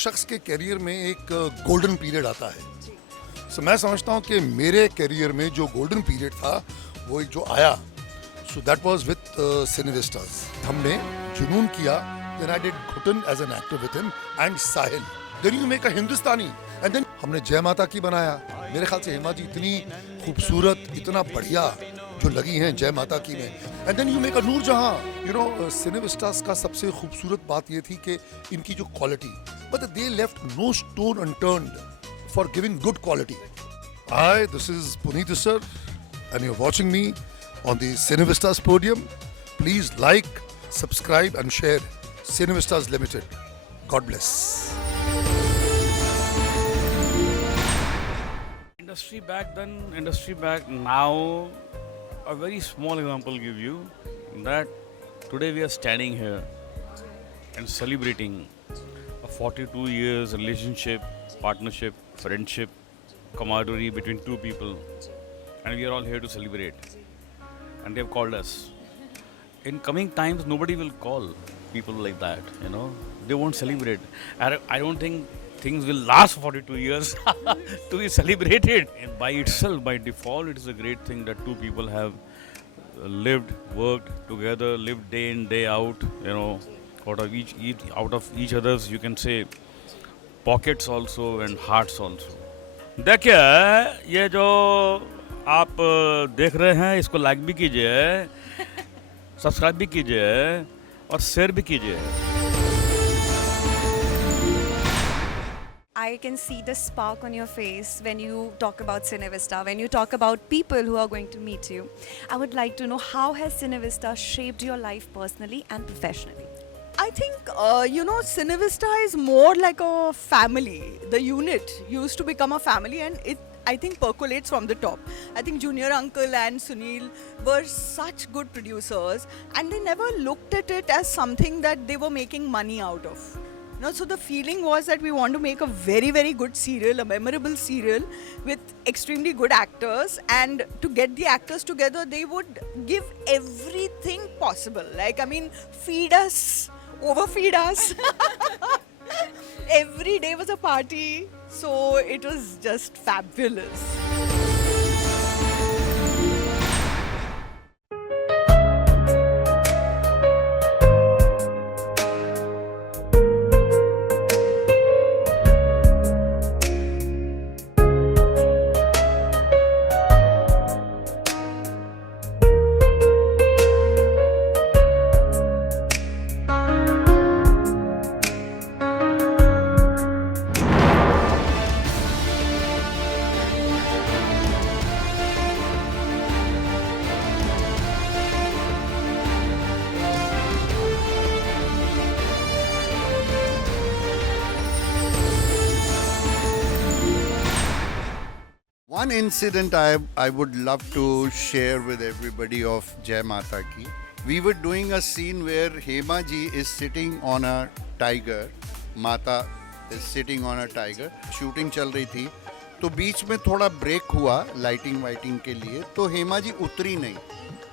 शख्स के करियर में एक गोल्डन पीरियड आता है। सो मैं समझता हूँ कि मेरे करियर में जो गोल्डन पीरियड था वो जो आया, so that was with Cinevistaas. हमने जुनून किया, then I did Ghutan as an actor with him and Sahil. Then you make a Hindustani and then हमने जय माता की बनाया। मेरे ख्याल से हेमा जी इतनी खूबसूरत, इतना बढ़िया जो लगी हैं जय माता की में। And then you make a Noorjahan. You know Cinevistaas का सबसे खूबसूरत बात ये थी कि इनकी जो quality, but they left no stone unturned for giving good quality. Hi, this is Puneet sir and you're watching me on the Cinevistas podium. Please like, subscribe and share Cinevistas Limited. God bless. Industry back then, industry back now. A very small example give you that today we are standing here and celebrating a 42 years relationship, partnership, friendship, camaraderie between two people. And we are all here to celebrate. And they have called us. In coming times, nobody will call people like that, you know. They won't celebrate. I don't think things will last 42 years to be celebrated. And by itself, by default, it is a great thing that two people have lived, worked together, lived day in, day out, you know, out of each other's, you can say, pockets also and hearts also. देखिए, ये जो आप देख रहे हैं, इसको like भी कीजिए, सब्सक्राइब भी कीजिए और शेयर भी कीजिए। I can see the spark on your face when you talk about Cinevista, when you talk about people who are going to meet you. I would like to know, how has Cinevista shaped your life personally and professionally? I think, Cinevista is more like a family. The unit used to become a family, and it, I think, percolates from the top. I think Junior Uncle and Sunil were such good producers, and they never looked at it as something that they were making money out of. So the feeling was that we want to make a very, very good serial, a memorable serial with extremely good actors, and to get the actors together, they would give everything possible. Feed us, overfeed us. Every day was a party, so it was just fabulous. One incident I would love to share with everybody of Jai Mata Ki. We were doing a scene where Hema ji is sitting on a tiger. Mata is sitting on a tiger. Shooting चल रही थी, तो बीच में थोड़ा break हुआ lighting वाइटिंग के लिए, तो हेमा जी उतरी नहीं.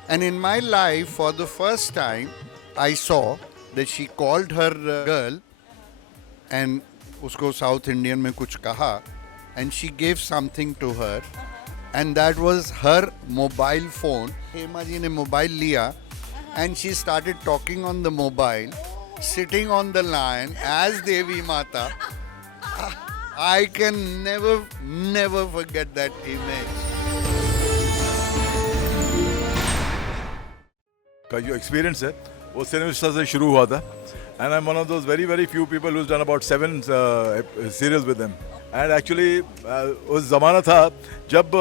And in my life, for the first time, I saw that she called her girl and उसको साउथ इंडियन में कुछ कहा, and she gave something to her, and that was her mobile phone. Hema ji ne mobile liya, and she started talking on the mobile, sitting on the lion as Devi Mata. I can never forget that image. का जो experience है वो सिनेविस्टा से शुरू हुआ था, and I'm one of those very few people who's done about 7 serials with them. And actually उस ज़माना था जब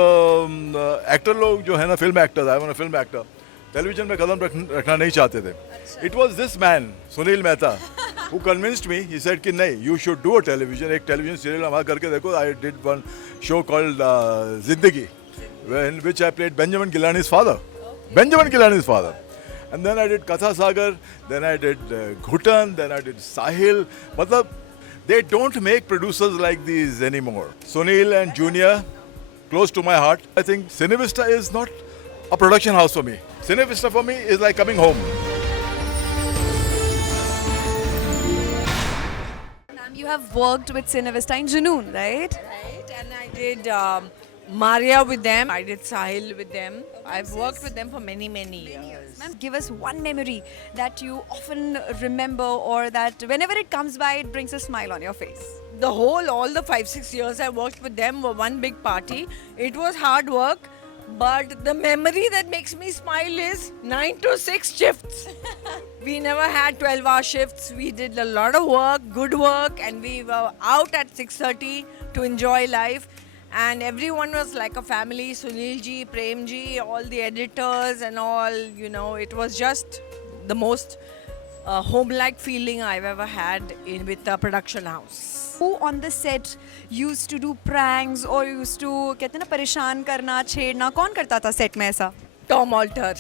एक्टर लोग जो है ना, film actor, I am a film actor, television में कदम रखना नहीं चाहते थे. It was this man Sunil Mehta who convinced me. He said कि नहीं, you should do a television, एक टेलीविजन सीरियल हमारा करके देखो. I did one show called जिंदगी, in which I played Benjamin Gilani's father. Benjamin Gilani's father. And then I did Katha Sagar, then I did Ghutan, then I did Sahil. Matlab, they don't make producers like these anymore. Sunil and Junior, close to my heart. I think Cinevista is not a production house for me. Cinevista for me is like coming home. Ma'am, you you have worked with Cinevista in Junoon, right? Right, and I did Maria with them. I did Sahil with them. I've worked with them for many, many years. Ma'am, give us one memory that you often remember, or that whenever it comes by, it brings a smile on your face. All the 5-6 years I worked with them were one big party. It was hard work, but the memory that makes me smile is 9 to 6 shifts. We never had 12-hour shifts. We did a lot of work, good work, and we were out at 6:30 to enjoy life. And everyone was like a family. Sunil ji, Prem ji, all the editors and all, it was just the most home-like feeling I've ever had with the production house. Who on the set used to do pranks or used to कहते हैं ना परेशान करना छेड़ना कौन करता था set में ऐसा? Tom Alter.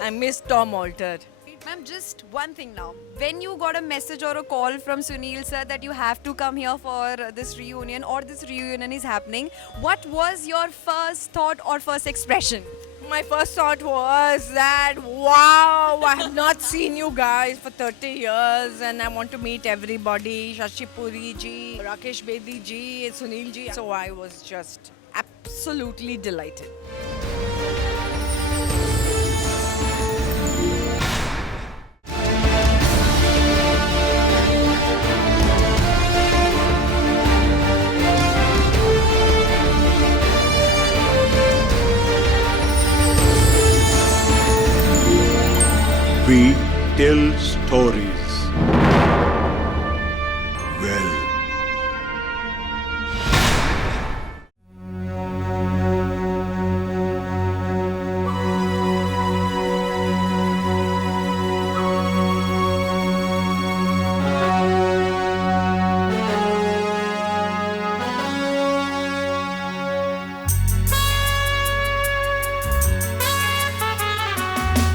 I miss Tom Alter. Ma'am, just one thing now. When you got a message or a call from Sunil sir that you have to come here for this reunion or this reunion is happening, what was your first thought or first expression? My first thought was that, wow, I have not seen you guys for 30 years and I want to meet everybody. Shashi Puri ji, Rakesh Bedi ji, Sunil ji. So I was just absolutely delighted. We tell stories well.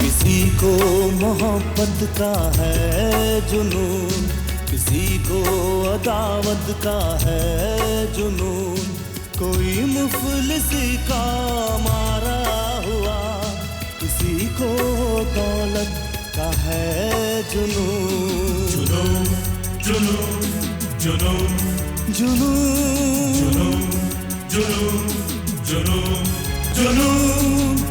किसी को मोहब्बत का है जुनून, किसी को अदावत का है जुनून, कोई मुफलिसी का मारा हुआ, किसी को दौलत का है जुनून। जुनून जुनून जुनून जुनून जुनून जुनून जुनून जुनून